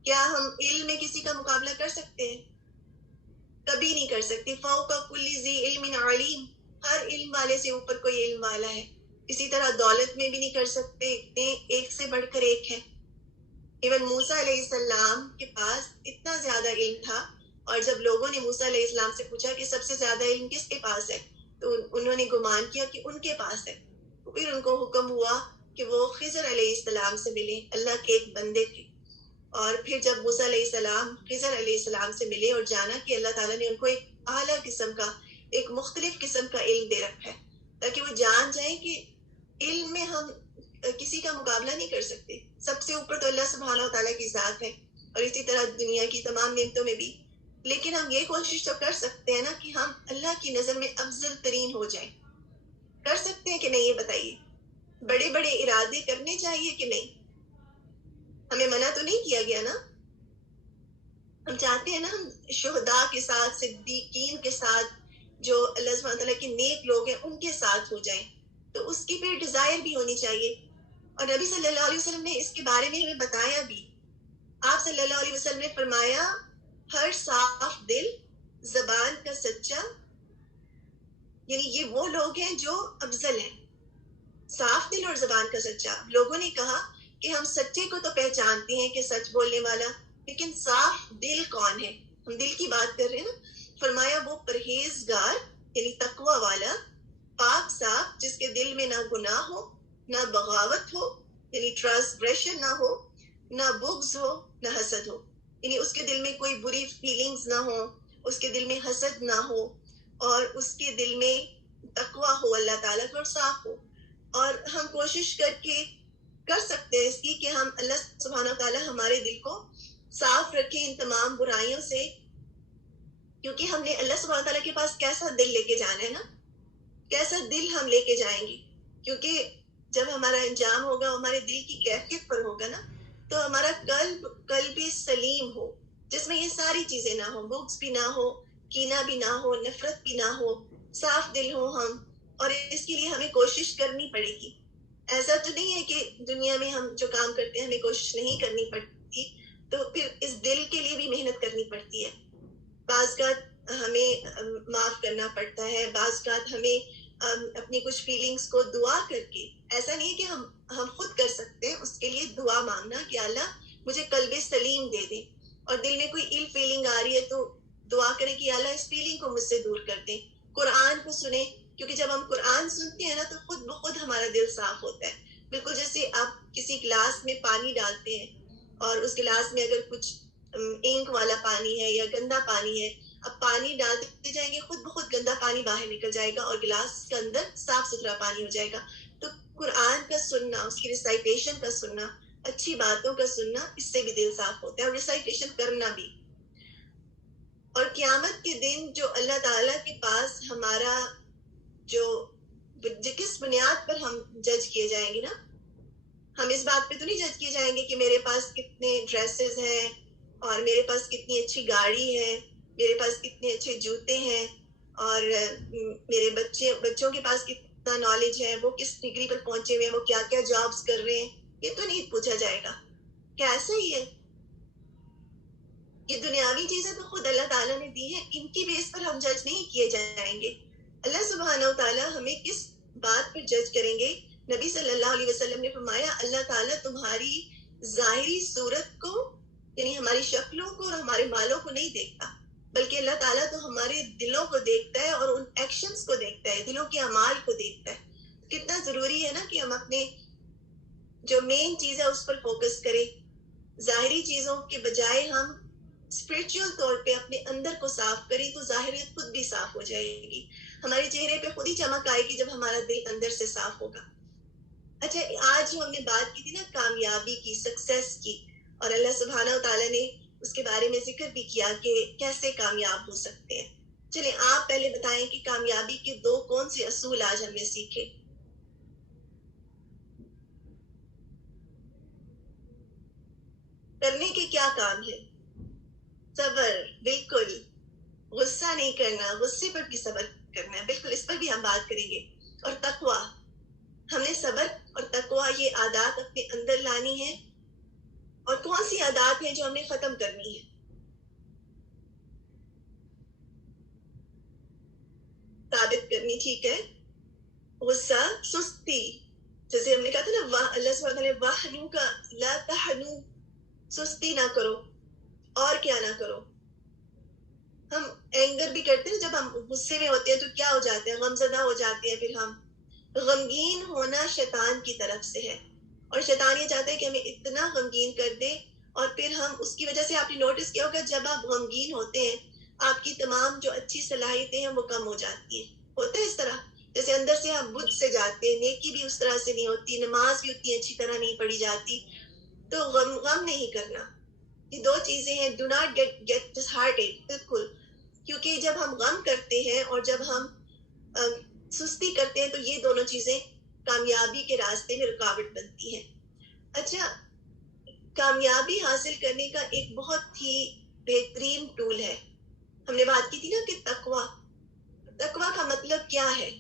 کیا ہم علم میں کسی کا مقابلہ کر سکتے ہیں؟ کبھی نہیں کر سکتے. فوق کل ذی علم علیم، ہر علم والے سے اوپر کوئی علم والا ہے. اسی طرح دولت میں بھی نہیں کر سکتے، اتنے ایک سے بڑھ کر ایک ہے. ایون موسیٰ علیہ السلام کے پاس اتنا زیادہ علم تھا، اور جب لوگوں نے موسیٰ علیہ السلام سے پوچھا کہ سب سے زیادہ علم کس کے پاس ہے، تو انہوں نے گمان کیا کہ ان کے پاس ہے. پھر ان کو حکم ہوا کہ وہ خضر علیہ السلام سے ملے، اللہ کے ایک بندے تھے. اور پھر جب موسیٰ علیہ السلام خضر علیہ السلام سے ملے اور جانا کہ اللہ تعالیٰ نے ان کو ایک اعلیٰ قسم کا، ایک مختلف قسم کا علم دے رکھا ہے، تاکہ وہ جان جائیں کہ علم میں ہم کسی کا مقابلہ نہیں کر سکتے. سب سے اوپر تو اللہ سبحانہ و تعالیٰ کی ذات ہے، اور اسی طرح دنیا کی تمام نعمتوں میں بھی. لیکن ہم یہ کوشش تو کر سکتے ہیں نا کہ ہم اللہ کی نظر میں افضل ترین ہو جائیں. کر سکتے ہیں کہ نہیں؟ یہ بتائیے. بڑے بڑے ارادے کرنے چاہیے کہ نہیں؟ ہمیں منع تو نہیں کیا گیا نا. ہم چاہتے ہیں نا ہم شہداء کے ساتھ، صدیقین کے ساتھ، جو اللہ سبحانہ تعالیٰ کے نیک لوگ ہیں ان کے ساتھ ہو جائیں. تو اس کی پھر ڈیزائر بھی ہونی چاہیے. اور نبی صلی اللہ علیہ وسلم نے اس کے بارے میں ہمیں بتایا بھی. آپ صلی اللہ علیہ وسلم نے فرمایا، ہر صاف دل، زبان کا سچا، یعنی یہ وہ لوگ ہیں جو افضل ہیں. صاف دل اور زبان کا سچا. لوگوں نے کہا کہ ہم سچے کو تو پہچانتے ہیں کہ سچ بولنے والا، لیکن صاف دل کون ہے؟ ہم دل کی بات کر رہے ہیں نا. فرمایا وہ پرہیزگار، یعنی تقوی والا، پاک صاف، جس کے دل میں نہ گناہ ہو، نہ بغاوت ہو، یعنی ٹرانسگریشن نہ ہو، نہ بغض ہو، نہ حسد ہو. یعنی اس کے دل میں کوئی بری فیلنگز نہ ہو، اس کے دل میں حسد نہ ہو، اور اس کے دل میں تقوی ہو اللہ تعالیٰ کا، اور صاف ہو. اور ہم کوشش کر سکتے ہیں اس کی کہ ہم اللہ سبحانہ تعالیٰ ہمارے دل کو صاف رکھیں ان تمام برائیوں سے، کیونکہ ہم نے اللہ سبحانہ تعالیٰ کے پاس کیسا دل لے کے جانا ہے نا. کیسا دل ہم لے کے جائیں گے، کیونکہ جب ہمارا انجام ہوگا ہمارے دل کی کیفیت پر ہوگا نا. تو ہمارا قلب سلیم ہو، جس میں یہ ساری چیزیں نہ ہو، بغض بھی نہ ہو، کینہ بھی نہ ہو، نفرت بھی نہ ہو، صاف دل ہو ہم. اور اس کے لیے ہمیں کوشش کرنی پڑے گی. ایسا تو نہیں ہے کہ دنیا میں ہم جو کام کرتے ہیں ہمیں کوشش نہیں کرنی پڑتی، تو پھر اس دل کے لیے بھی محنت کرنی پڑتی ہے. بعض کا ہمیں معاف کرنا پڑتا ہے، بعض کا ہمیں اپنی کچھ فیلنگز کو دعا کر کے، ایسا نہیں کہ ہم خود کر سکتے ہیں، اس کے لیے دعا مانگنا کہ اللہ مجھے قلب سلیم دے دے. اور دل میں کوئی ایل فیلنگ آ رہی ہے تو دعا کریں کہ اللہ اس فیلنگ کو مجھ سے دور کر دیں. قرآن کو سنیں، کیونکہ جب ہم قرآن سنتے ہیں نا تو خود بخود ہمارا دل صاف ہوتا ہے. بالکل جیسے آپ کسی گلاس میں پانی ڈالتے ہیں، اور اس گلاس میں اگر کچھ اینک والا پانی ہے یا گندا پانی ہے، اب پانی ڈالتے جائیں گے خود بخود گندا پانی باہر نکل جائے گا اور گلاس کے اندر صاف ستھرا پانی ہو جائے گا. تو قرآن کا سننا، اس کی ریسائٹیشن کا سننا، اچھی باتوں کا سننا، اس سے بھی دل صاف ہوتا ہے، اور ریسائٹیشن کرنا بھی. اور قیامت کے دن جو اللہ تعالیٰ کے پاس ہمارا جو کس بنیاد پر ہم جج کیے جائیں گے نا، ہم اس بات پہ تو نہیں جج کیے جائیں گے کہ میرے پاس کتنے ڈریسز ہیں اور میرے پاس کتنی اچھی گاڑی ہے، میرے پاس کتنے اچھے جوتے ہیں، اور میرے بچوں کے پاس کتنا نالج ہے، وہ کس ڈگری پر پہنچے ہوئے ہیں، وہ کیا کیا جابس کر رہے ہیں. یہ تو نہیں پوچھا جائے گا. کیسا ہی ہے، یہ دنیاوی چیزیں تو خود اللہ تعالیٰ نے دی ہیں، ان کی بیس پر ہم جج نہیں کیے جائیں گے. اللہ سبحانہ و تعالیٰ ہمیں کس بات پر جج کریں گے؟ نبی صلی اللہ علیہ وسلم نے فرمایا اللہ تعالیٰ تمہاری ظاہری صورت کو، یعنی ہماری شکلوں کو اور ہمارے مالوں کو نہیں دیکھتا، بلکہ اللہ تعالیٰ تو ہمارے دلوں کو دیکھتا ہے اور ان ایکشنز کو دیکھتا ہے، دلوں کے اعمال کو دیکھتا ہے. کتنا ضروری ہے نا کہ ہم اپنے جو مین چیز ہے اس پر فوکس کریں. ظاہری چیزوں کے بجائے ہم اسپرچل طور پہ اپنے اندر کو صاف کریں تو ظاہریت خود بھی صاف ہو جائے گی. ہمارے چہرے پہ خود ہی چمک آئے گی جب ہمارا دل اندر سے صاف ہوگا. اچھا، آج جو ہم نے بات کی تھی نا کامیابی کی، سکسیس کی، اور اللہ سبحانہ و تعالیٰ نے اس کے بارے میں ذکر بھی کیا کہ کیسے کامیاب ہو سکتے ہیں. چلیں آپ پہلے بتائیں کہ کامیابی کے دو کون سے اصول آج ہم نے سیکھے. کرنے کے کیا کام ہے؟ صبر، بالکل. غصہ نہیں کرنا، غصے پر بھی صبر کرنا ہے، بالکل اس پر بھی ہم بات کریں گے. اور تقویٰ، ہم نے صبر اور تقویٰ یہ عادات اپنے اندر لانی ہے. اور کون سی عادات ہیں جو ہم نے ختم کرنی ہے؟ ثابت کرنی، ٹھیک ہے. غصہ، سستی، جیسے ہم نے کہا تھا نا اللہ سبحانہ وتعالی وَحْنُوا کا لا تحنو، سستی نہ کرو. اور کیا نہ کرو؟ ہم اینگر بھی کرتے ہیں، جب ہم غصے میں ہوتے ہیں تو کیا ہو جاتے ہیں؟ غمزدہ ہو جاتے ہیں. پھر ہم غمگین ہونا شیطان کی طرف سے ہے، اور شیطان یہ چاہتا ہے کہ ہمیں اتنا غمگین کر دے، اور پھر ہم اس کی وجہ سے، آپ نے نوٹس کیا ہوگا جب آپ غمگین ہوتے ہیں آپ کی تمام جو اچھی صلاحیتیں ہیں وہ کم ہو جاتی ہیں. ہوتا ہے اس طرح، جیسے اندر سے آپ بدھ سے جاتے ہیں، نیکی بھی اس طرح سے نہیں ہوتی، نماز بھی اتنی اچھی طرح نہیں پڑھی جاتی. تو غم نہیں کرنا، یہ دو چیزیں ہیں. Do not get this heart ایک، بالکل. کیونکہ جب ہم غم کرتے ہیں اور جب ہم سستی کرتے ہیں تو یہ دونوں چیزیں کامیابی کے راستے میں رکاوٹ بنتی ہیں. اچھا، کامیابی حاصل کرنے کا ایک بہت ہی بہترین ٹول ہے. ہم نے بات کی تھی نا کہ تقویٰ کا مطلب کیا ہے؟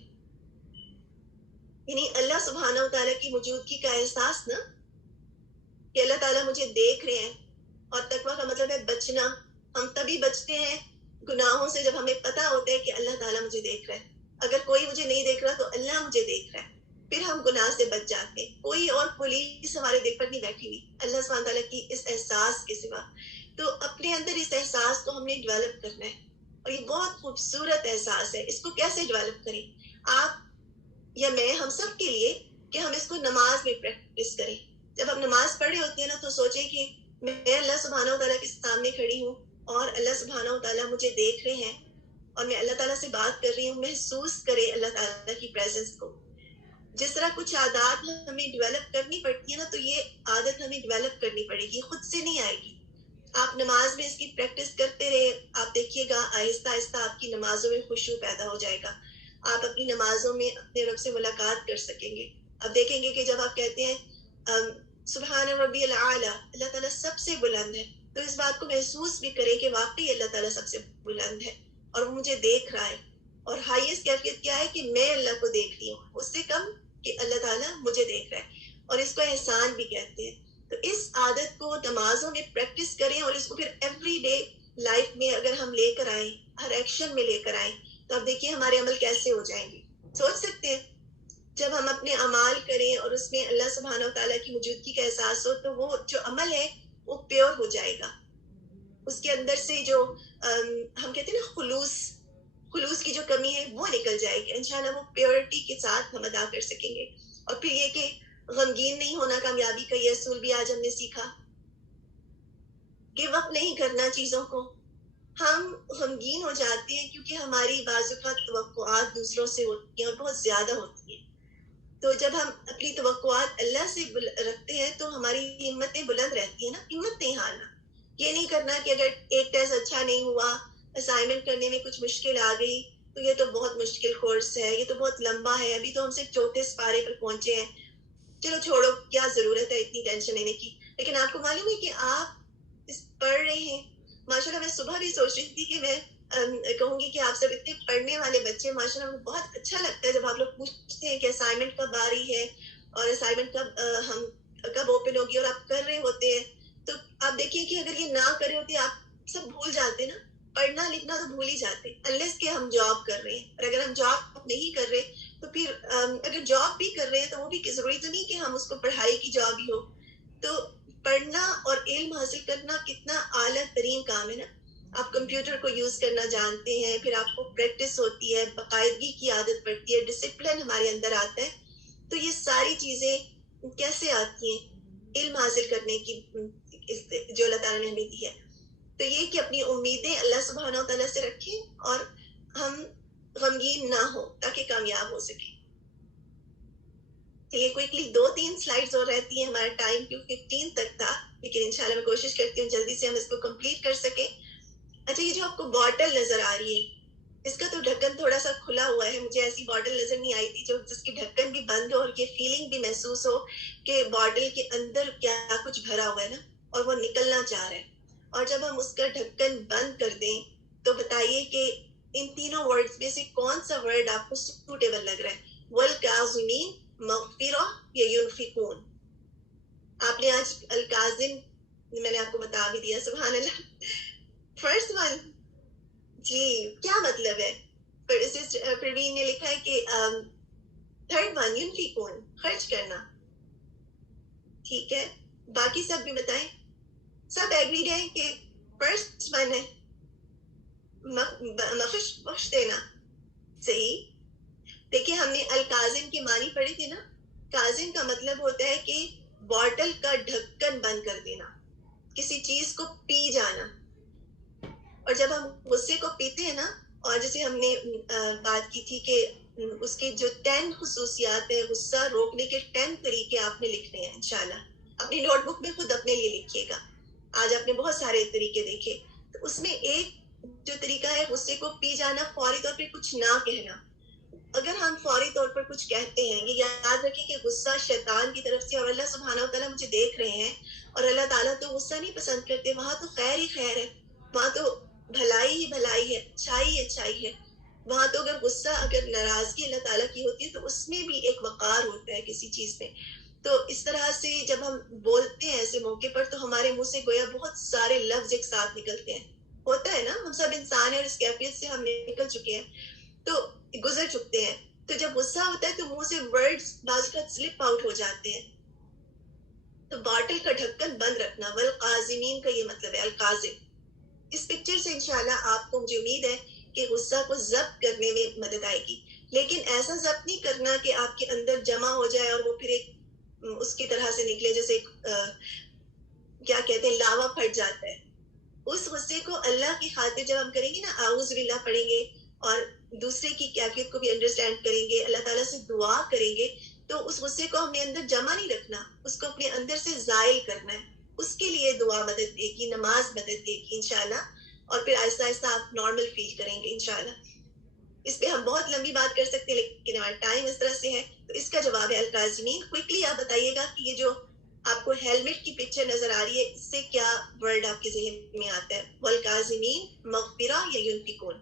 یعنی اللہ سبحانہ و تعالیٰ کی موجودگی کا احساس نا، کہ اللہ تعالیٰ مجھے دیکھ رہے ہیں. اور تقویٰ کا مطلب ہے بچنا. ہم تبھی بچتے ہیں گناہوں سے جب ہمیں پتہ ہوتا ہے کہ اللہ تعالیٰ مجھے دیکھ رہا ہے. اگر کوئی مجھے نہیں دیکھ رہا تو اللہ مجھے دیکھ رہا ہے، پھر ہم گناہ سے بچ جاتے ہیں. کوئی اور پولیس ہمارے دل پر نہیں بیٹھی ہوئی اللہ سبحانہ تعالیٰ کی اس احساس کے سوا. تو اپنے اندر اس احساس کو ہم نے ڈیولپ کرنا ہے، اور یہ بہت خوبصورت احساس ہے. اس کو کیسے ڈیولپ کریں؟ آپ یا میں، ہم سب کے لیے کہ ہم اس کو نماز میں پریکٹس کریں. جب ہم نماز پڑھ رہے ہوتے ہیں نا تو سوچیں کہ میں اللہ سبحانہ و تعالیٰ کے سامنے کھڑی ہوں اور اللہ سبحانہ و تعالیٰ مجھے دیکھ رہے ہیں اور میں اللہ تعالیٰ سے بات کر رہی ہوں. محسوس کریں اللہ تعالیٰ کی پریزنس کو. جس طرح کچھ عادات ہمیں ڈیولپ کرنی پڑتی ہے نا، تو یہ عادت ہمیں ڈیولپ کرنی پڑے گی، خود سے نہیں آئے گی. آپ نماز میں اس کی پریکٹس کرتے رہے، آپ دیکھیے گا آہستہ آہستہ آپ کی نمازوں میں خشوع پیدا ہو جائے گا. آپ اپنی نمازوں میں اپنے رب سے ملاقات کر سکیں گے. اب دیکھیں گے کہ جب آپ کہتے ہیں سبحان ربی العالی، اللہ تعالیٰ سب سے بلند ہے، تو اس بات کو محسوس بھی کریں کہ واقعی اللہ تعالیٰ سب سے بلند ہے اور وہ مجھے دیکھ رہا ہے. اور ہائیسٹ کیفیت کیا ہے کہ میں اللہ کو دیکھ رہی ہوں، اس سے کم کہ اللہ تعالیٰ مجھے دیکھ رہا ہے. اور اس کو احسان بھی کہتے ہیں. تو اس عادت کو نمازوں میں پریکٹس کریں، اور اس کو پھر ایوری ڈے لائف میں اگر ہم لے کر آئیں، ہر ایکشن میں لے کر آئیں، تو اب دیکھیے ہمارے عمل کیسے ہو جائیں گے. سوچ سکتے ہیں جب ہم اپنے اعمال کریں اور اس میں اللہ سبحانہ و تعالیٰ کی موجودگی کا احساس ہو، تو وہ جو عمل ہے وہ پیور ہو جائے گا. اس کے اندر سے جو ہم کہتے ہیں نا خلوص کی جو کمی ہے وہ نکل جائے گی. انشاءاللہ وہ پیورٹی کے ساتھ ہم ادا کر سکیں گے. اور پھر یہ کہ غمگین نہیں ہونا، کامیابی کا یہ اصول بھی آج ہم نے سیکھا کہ وقت نہیں کرنا چیزوں کو. ہم غمگین ہو جاتے ہیں کیونکہ ہماری بعض اوقات توقعات دوسروں سے ہوتی ہیں اور بہت زیادہ ہوتی ہیں. تو جب ہم اپنی توقعات اللہ سے رکھتے ہیں تو ہماری ہمتیں بلند رہتی ہیں نا. ہمت نہیں ہارنا. یہ نہیں کرنا کہ اگر ایک ٹیسٹ اچھا نہیں ہوا, اسائنمنٹ کرنے میں کچھ مشکل آ گئی تو یہ تو بہت مشکل کورس ہے, یہ تو بہت لمبا ہے, ابھی تو ہم صرف چوتھے سپارے پر پہنچے ہیں, چلو چھوڑو, کیا ضرورت ہے اتنی ٹینشن لینے کی. لیکن آپ کو معلوم ہے کہ آپ پڑھ رہے ہیں. ماشاءاللہ میں صبح بھی سوچ رہی تھی کہ میں کہوں گی کہ آپ سب اتنے پڑھنے والے بچے, ماشاءاللہ مجھے بہت اچھا لگتا ہے جب آپ لوگ پوچھتے ہیں کہ اسائنمنٹ کب آ رہی ہے اور اسائنمنٹ کب اوپن ہوگی, اور آپ کر رہے ہوتے ہیں. تو آپ دیکھیے کہ اگر یہ نہ کرے ہوتے آپ سب بھول جاتے نا, پڑھنا لکھنا تو بھول ہی جاتے, انلیس کہ ہم جاب کر رہے ہیں. اور اگر ہم جاب نہیں کر رہے تو پھر اگر جاب بھی کر رہے ہیں تو وہ بھی ضروری تو نہیں کہ ہم اس کو پڑھائی کی جاب ہی ہو. تو پڑھنا اور علم حاصل کرنا کتنا اعلیٰ ترین کام ہے نا. آپ کمپیوٹر کو یوز کرنا جانتے ہیں, پھر آپ کو پریکٹس ہوتی ہے, باقاعدگی کی عادت پڑتی ہے, ڈسپلن ہمارے اندر آتا ہے. تو یہ ساری چیزیں کیسے آتی ہیں؟ علم حاصل کرنے کی جو اللہ تعالیٰ نے ہمیں دی ہے. تو یہ کہ اپنی امیدیں اللہ سبحانہ و تعالیٰ سے رکھیں اور ہم غمگین نہ ہو تاکہ کامیاب ہو سکیں. یہ کوئکلی 2-3 سلائیڈز اور رہتی ہیں, ہمارا ٹائم 15 تک تھا, لیکن انشاءاللہ میں کوشش کرتی ہوں جلدی سے ہم اس کو کمپلیٹ کر سکیں. اچھا, یہ جو آپ کو بوٹل نظر آ رہی ہے, اس کا تو ڈھکن تھوڑا سا کھلا ہوا ہے. مجھے ایسی بوٹل نظر نہیں آئی تھی جس کی ڈھکن بھی بند ہو اور یہ فیلنگ بھی محسوس ہو کہ بوٹل کے اندر کیا کچھ بھرا ہوا ہے نا, اور وہ نکلنا چاہ رہا ہے. اور جب ہم اس کا ڈھکن بند کر دیں تو بتائیے کہ ان تینوں ورڈز میں سے کون سا ورڈ آپ کو سوٹیبل لگ رہا ہے؟ والکاظمین, مغفرہ یا ینفقون؟ آپ نے آج الکاظم میں نے آپ کو بتا بھی دیا, سبحان اللہ. فرسٹ ون, جی کیا مطلب ہے؟ پروین نے لکھا ہے کہ تھرڈ ون ینفقون, خرچ کرنا. ٹھیک ہے, باقی سب بھی بتائیں. سب ایگریڈ ہیں کہ فرسٹ ون ہے بخش دینا. صحیح. دیکھیں ہم نے الکاظم کی معنی پڑھی تھی نا. کاظم کا مطلب ہوتا ہے کہ بوٹل کا ڈھکن بند کر دینا, کسی چیز کو پی جانا. اور جب ہم غصے کو پیتے ہیں نا, اور جیسے ہم نے بات کی تھی کہ اس کے جو 10 خصوصیات ہیں, غصہ روکنے کے 10 طریقے آپ نے لکھنے ہیں انشاءاللہ. اپنی نوٹ بک میں خود اپنے لیے لکھیے گا. آج آپ نے بہت سارے طریقے دیکھے, تو اس میں ایک جو طریقہ ہے غصے کو پی جانا, فوری طور پہ کچھ نہ کہنا. اگر ہم فوری طور پر کچھ کہتے ہیں, یہ یاد رکھیں کہ غصہ شیطان کی طرف سے, اور اللہ سبحانہ و تعالیٰ مجھے دیکھ رہے ہیں, اور اللہ تعالیٰ تو غصہ نہیں پسند کرتے, وہاں تو خیر ہی خیر ہے, وہاں تو بھلائی ہی بھلائی ہے, اچھائی ہی اچھائی ہے. وہاں تو اگر غصہ, اگر ناراضگی اللہ تعالیٰ کی ہوتی ہے تو اس میں بھی ایک وقار ہوتا ہے کسی چیز میں. تو اس طرح سے جب ہم بولتے ہیں ایسے موقع پر تو ہمارے منہ سے گویا بہت سارے لفظ ایک ساتھ نکلتے ہیں. ہوتا ہے نا, ہم سب انسان ہیں اور اس کیفیت سے ہم نکل چکے ہیں, تو گزر چکتے ہیں. تو جب غصہ ہوتا ہے تو منہ سے ورڈز بعض کا سلپ آؤٹ ہو جاتے ہیں. تو باٹل کا ڈھکن بند رکھنا, والقاظمین کا یہ مطلب ہے القاظم. اس پکچر سے انشاءاللہ آپ کو, مجھے امید ہے کہ غصہ کو ضبط کرنے میں مدد آئے گی. لیکن ایسا ضبط نہیں کرنا کہ آپ کے اندر جمع ہو جائے اور وہ پھر ایک اس کی طرح سے نکلے جیسے کیا کہتے ہیں لاوا پھٹ جاتا ہے. اس غصے کو اللہ کی خاطر جب ہم کریں گے نا, اعوذ باللہ پڑھیں گے اور دوسرے کی کیفیت کو بھی انڈرسٹینڈ کریں گے, اللہ تعالیٰ سے دعا کریں گے, تو اس غصے کو ہم نے اندر جمع نہیں رکھنا, اس کو اپنے اندر سے زائل کرنا ہے. اس کے لیے دعا مدد دے گی, نماز مدد دے گی انشاءاللہ, اور پھر آہستہ آہستہ آپ نارمل فیل کریں گے انشاءاللہ. اس پہ ہم بہت لمبی بات کر سکتے ہیں لیکن ہمارا ٹائم اس طرح سے ہے. تو اس کا جواب ہے الکاظمین. کوئکلی آپ بتائیے گا کہ یہ جو آپ کو ہیلمٹ کی پکچر نظر آ رہی ہے, اس سے کیا ورڈ آپ کے ذہن میں آتا ہے؟ والکاظمین, مغفرہ یا ینفقون؟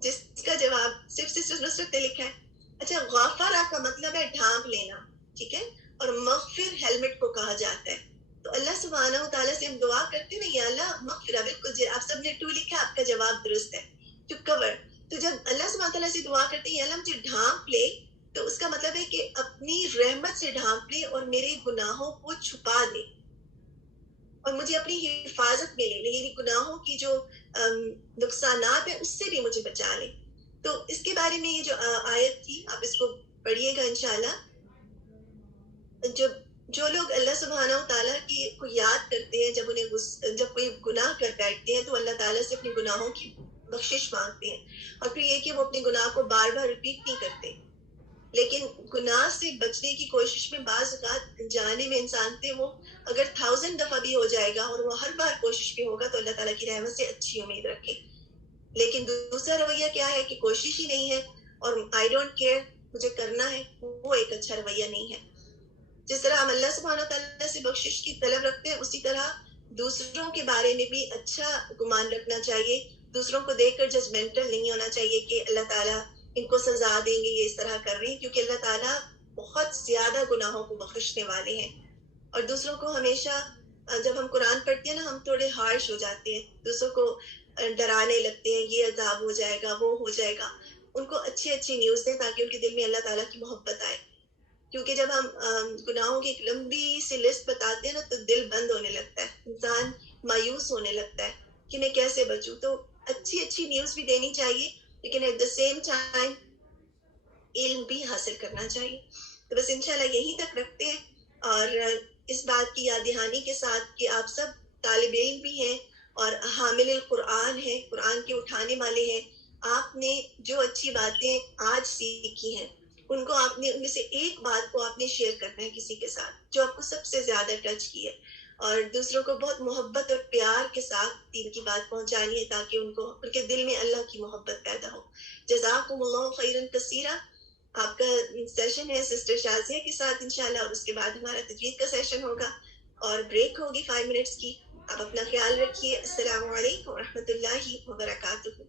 جس کا جواب صرف سسٹر نصرت نے لکھا ہے. اچھا, غافرہ کا مطلب ہے ڈھانپ لینا, ٹھیک ہے, اور مغفر ہیلمٹ کو کہا جاتا ہے. تو اللہ سبحانہ و تعالیٰ سے ہم دعا کرتے ہیں نا, یا اللہ مغفرہ, بالکل آپ سب نے 2 لکھا, آپ کا جواب درست ہے, ٹو کور. تو جب اللہ سبحانہ تعالیٰ سے دعا کرتے ہیں یا اللہ مجھے ڈھانپ لے, تو اس کا مطلب ہے کہ اپنی رحمت سے ڈھانپ لے اور میرے گناہوں کو چھپا دے, اور مجھے اپنی حفاظت میں لے لے, یعنی گناہوں کی جو نقصانات ہیں اس سے بھی مجھے بچا لے. تو اس کے بارے میں یہ جو آیت تھی, آپ اس کو پڑھیے گا انشاءاللہ. جو لوگ اللہ سبحانہ و تعالیٰ کی کو یاد کرتے ہیں, جب انہیں جب کوئی گناہ کر بیٹھتے ہیں تو اللہ تعالیٰ سے اپنے گناہوں کی بخشش مانگتے ہیں، اور پھر یہ کہ وہ اپنے گناہ کو بار بار ریپیٹ نہیں کرتے. لیکن گناہ سے بچنے کی کوشش میں بعض اوقات جانے میں انسان سے وہ اگر 1000 دفعہ بھی ہو جائے گا اور وہ ہر بار کوشش بھی ہوگا تو اللہ تعالیٰ کی رحمت سے اچھی امید رکھے. لیکن دوسرا رویہ کیا ہے کہ کوشش ہی نہیں ہے اور آئی ڈونٹ کیئر، مجھے کرنا ہے، وہ ایک اچھا رویہ نہیں ہے. جس طرح ہم اللہ سبحانہ وتعالیٰ سے بخشش کی طلب رکھتے ہیں، اسی طرح دوسروں کے بارے میں بھی اچھا گمان رکھنا چاہیے. دوسروں کو دیکھ کر ججمنٹل نہیں ہونا چاہیے کہ اللہ تعالیٰ ان کو سزا دیں گے، یہ اس طرح کر رہے ہیں، کیونکہ اللہ تعالیٰ بہت زیادہ گناہوں کو بخشنے والے ہیں. اور دوسروں کو ہمیشہ جب ہم قرآن پڑھتے ہیں نا، ہم تھوڑے ہارش ہو جاتے ہیں، دوسروں کو ڈرانے لگتے ہیں، یہ عذاب ہو جائے گا، وہ ہو جائے گا. ان کو اچھی اچھی نیوز دیں تاکہ ان کے دل میں اللہ تعالیٰ کی محبت آئے. کیونکہ جب ہم گناہوں کی ایک لمبی سی لسٹ بتاتے ہیں نا تو دل بند ہونے لگتا ہے، انسان مایوس ہونے لگتا ہے کہ میں کیسے بچوں. تو اچھی اچھی نیوز بھی دینی چاہیے، لیکن ایٹ دا سیم ٹائم علم بھی حاصل کرنا چاہیے. تو بس انشاءاللہ یہی تک رکھتے ہیں، اور اس بات کی یاد دہانی کے ساتھ کہ آپ سب طالب علم بھی ہیں اور حامل القرآن ہیں، قرآن کے اٹھانے والے ہیں. آپ نے جو اچھی باتیں آج سیکھی ہیں ان کو آپ نے ان میں سے ایک بات کو آپ نے شیئر کرنا ہے کسی کے ساتھ جو آپ کو سب سے زیادہ ٹچ کی ہے، اور دوسروں کو بہت محبت اور پیار کے ساتھ دین کی بات پہنچانی ہے تاکہ ان کے دل میں اللہ کی محبت پیدا ہو. جزاکم اللہ خیرا کثیرا. آپ کا سیشن ہے سسٹر شازیہ کے ساتھ انشاءاللہ، اور اس کے بعد ہمارا تجوید کا سیشن ہوگا اور بریک ہوگی 5 منٹس کی. آپ اپنا خیال رکھیے. السلام علیکم ورحمۃ اللہ وبرکاتہ.